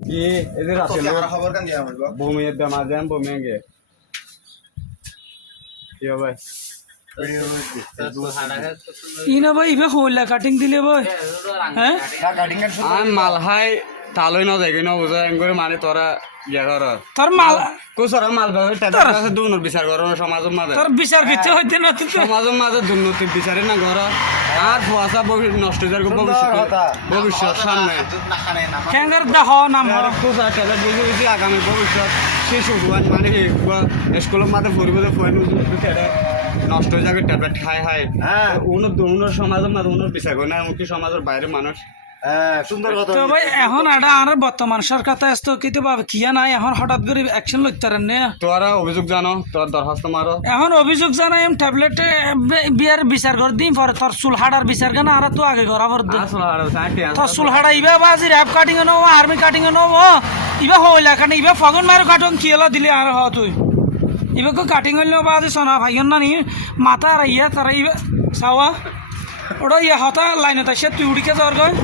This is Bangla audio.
কি এদের আছে খবর কান দিয়া হইব বমির বেমার যান বমি গে কি হবে ইনা ভাই ইবে হইলা কাটিং দিলে ভাই হ্যাঁ কাটিং এর আমি মালহাই তালই ন যাই ন বুঝা এঙ্গরে মানে তোরা ইয়া কর তোর মাল কোসরা মাল ভাবে টাকা কাছে দুনুর বিচার কর সমাজের মাঝে তোর বিচার কিছু হইতে না তুই সমাজের মাঝে দুর্নীতি বিচারে না ঘর আর ফুয়াশা নষ্ট হয়ে যাবে ভবিষ্যৎ সামনে ক্যাঙ্গার দেহ নাম আর কোসা টেলা বুঝে বুঝে আগামী ভবিষ্যৎ শিশু মানে স্কুলের মাঝে ফুরবে যে ফুয়ান নষ্ট হয়ে যাবে ট্যাবলেট খায় খায় উনোর সমাজের মাঝে উনোর বিচার করে না এমনকি সমাজের বাইরে মানুষ সুন্দর কথা তো ভাই এখন এটা আর বর্তমান সরকার তো কিন্তু কিয়া নাই এখন হঠাৎ করে অ্যাকশন লইতে নে তোরা অভিযোগ জানো তোর দরখাস্ত মারো এখন অভিযোগ জানাই এম ট্যাবলেট বিয়ার বিচার করে দিম পরে তোর চুল হাড়ার বিচার কেন আর তো আগে করা পর তোর চুল হাড়া ইবা বাজি র্যাপ কাটিং নো আর্মি কাটিং নো ইবা হইলা কারণ ইবা ফগন মারো কাটন কিয়েলা দিলে আর হ তুই ইবা কো কাটিং হইলো বাজি সোনা ভাইয়ন না নি মাথা আর ইয়া তারা ইবা সাওয়া ওটা ইয়া হতা লাইনত আসে তুই উড়িকে যাওয়ার গয়